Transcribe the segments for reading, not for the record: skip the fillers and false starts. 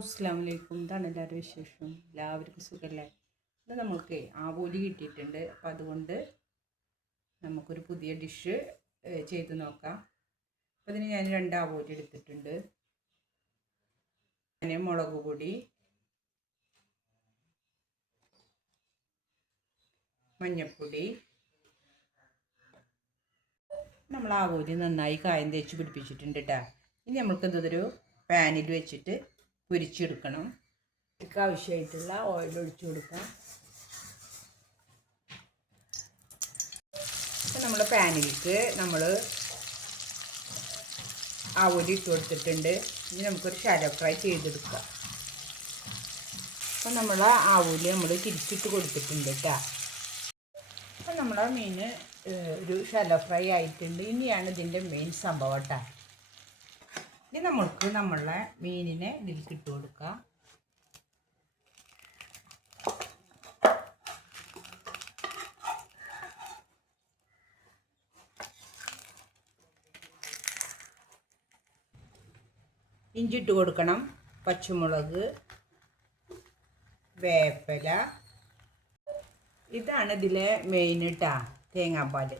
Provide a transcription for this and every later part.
അസ്സലാമു അലൈക്കും. എന്താണ് എല്ലാവരുടെ വിശേഷം? എല്ലാവർക്കും സുഖമല്ലേ? ഇത് നമുക്ക് ആവോലി കിട്ടിയിട്ടുണ്ട്. അപ്പം അതുകൊണ്ട് നമുക്കൊരു പുതിയ ഡിഷ് ചെയ്ത് നോക്കാം. അപ്പം അതിന് ഞാൻ 2 ആവോലി എടുത്തിട്ടുണ്ട്. ഞാൻ മുളക് പൊടി, മഞ്ഞൾപ്പൊടി, നമ്മൾ ആവോലി നന്നായി കായം തേച്ച് പിടിപ്പിച്ചിട്ടുണ്ട് കേട്ടോ. ഇനി നമുക്കിതൊരു പാനിൽ വെച്ചിട്ട് പൊരിച്ചെടുക്കണം. ഇതിക്ക് ആവശ്യമായിട്ടുള്ള ഓയിൽ ഒഴിച്ചു കൊടുക്കാം. അപ്പം നമ്മുടെ പാനിലേക്ക് നമ്മൾ ആവോലി ഇട്ട് കൊടുത്തിട്ടുണ്ട്. ഇനി നമുക്കൊരു ഷാലോ ഫ്രൈ ചെയ്തെടുക്കാം. അപ്പം നമ്മൾ ആവോലി നമ്മൾ തിരിച്ചിട്ട് കൊടുത്തിട്ടുണ്ട് കേട്ടോ. അപ്പം നമ്മുടെ മീൻ ഒരു ഷാലോ ഫ്രൈ ആയിട്ടുണ്ട്. ഇനിയാണ് ഇതിൻ്റെ മെയിൻ സംഭവം കേട്ടോ. ഇനി നമ്മൾക്ക് നമ്മളെ മീനിനെ ഇതിലേക്ക് ഇട്ട് കൊടുക്കാം. ഇഞ്ചി ഇട്ട് കൊടുക്കണം, പച്ചമുളക്, വേപ്പില. ഇതാണ് ഇതിലെ മെയിൻ കേട്ടോ, തേങ്ങാപ്പാൽ.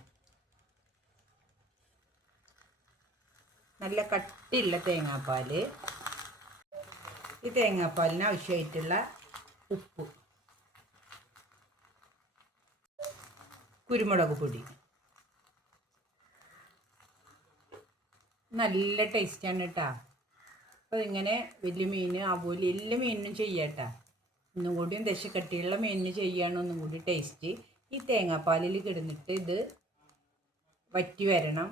നല്ല കട്ടിയുള്ള തേങ്ങാപ്പാൽ. ഈ തേങ്ങാപ്പാലിന് ആവശ്യമായിട്ടുള്ള ഉപ്പ്, കുരുമുളക് പൊടി. നല്ല ടേസ്റ്റാണ് കേട്ടോ. അപ്പോൾ ഇങ്ങനെ വലിയ മീൻ, ആവോലി എല്ലാ മീനിനും ചെയ്യാം കേട്ടോ. ഒന്നും കൂടിയും ദശക്കട്ടിയുള്ള മീനിന് ചെയ്യുകയാണ് ഒന്നും കൂടി ടേസ്റ്റ്. ഈ തേങ്ങാപ്പാലിൽ കിടന്നിട്ട് ഇത് വറ്റി വരണം.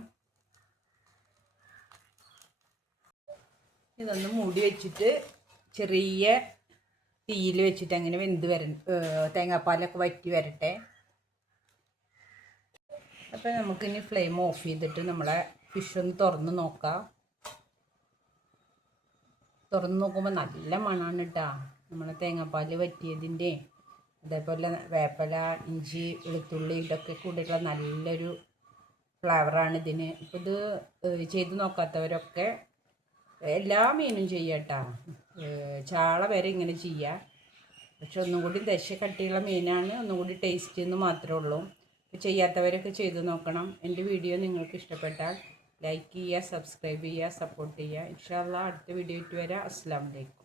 ഇതൊന്ന് മൂടി വെച്ചിട്ട് ചെറിയ തീയിൽ വെച്ചിട്ട് അങ്ങനെ വെന്ത് തേങ്ങാപ്പാലൊക്കെ വറ്റി വരട്ടെ. അപ്പോൾ നമുക്കിനി ഫ്ലെയിം ഓഫ് ചെയ്തിട്ട് നമ്മളെ ഫിഷ് ഒന്ന് തുറന്ന് നോക്കാം. തുറന്ന് നോക്കുമ്പോൾ നല്ല മണമാണ് കേട്ടോ. നമ്മളെ തേങ്ങാപ്പാൽ വറ്റിയതിൻ്റെ, അതേപോലെ വേപ്പില, ഇഞ്ചി, വെളുത്തുള്ളി ഇതൊക്കെ കൂടിയിട്ടുള്ള നല്ലൊരു ഫ്ലേവറാണ് ഇതിന്. അപ്പോൾ ഇത് ചെയ്ത് നോക്കാത്തവരൊക്കെ എല്ലാ മീനും ചെയ്യട്ടോ. ചാള വരെ ഇങ്ങനെ ചെയ്യുക. പക്ഷെ ഒന്നും കൂടി ദശ കട്ടിയുള്ള മീനാണ് ഒന്നും കൂടി ടേസ്റ്റ് എന്ന് മാത്രമേ ഉള്ളൂ. ചെയ്യാത്തവരൊക്കെ ചെയ്ത് നോക്കണം. എൻ്റെ വീഡിയോ നിങ്ങൾക്ക് ഇഷ്ടപ്പെട്ടാൽ ലൈക്ക് ചെയ്യുക, സബ്സ്ക്രൈബ് ചെയ്യുക, സപ്പോർട്ട് ചെയ്യുക. ഇൻഷാ അല്ലാഹ് അടുത്ത വീഡിയോ ആയിട്ട് വരാം. അസ്സലാമു അലൈക്കും.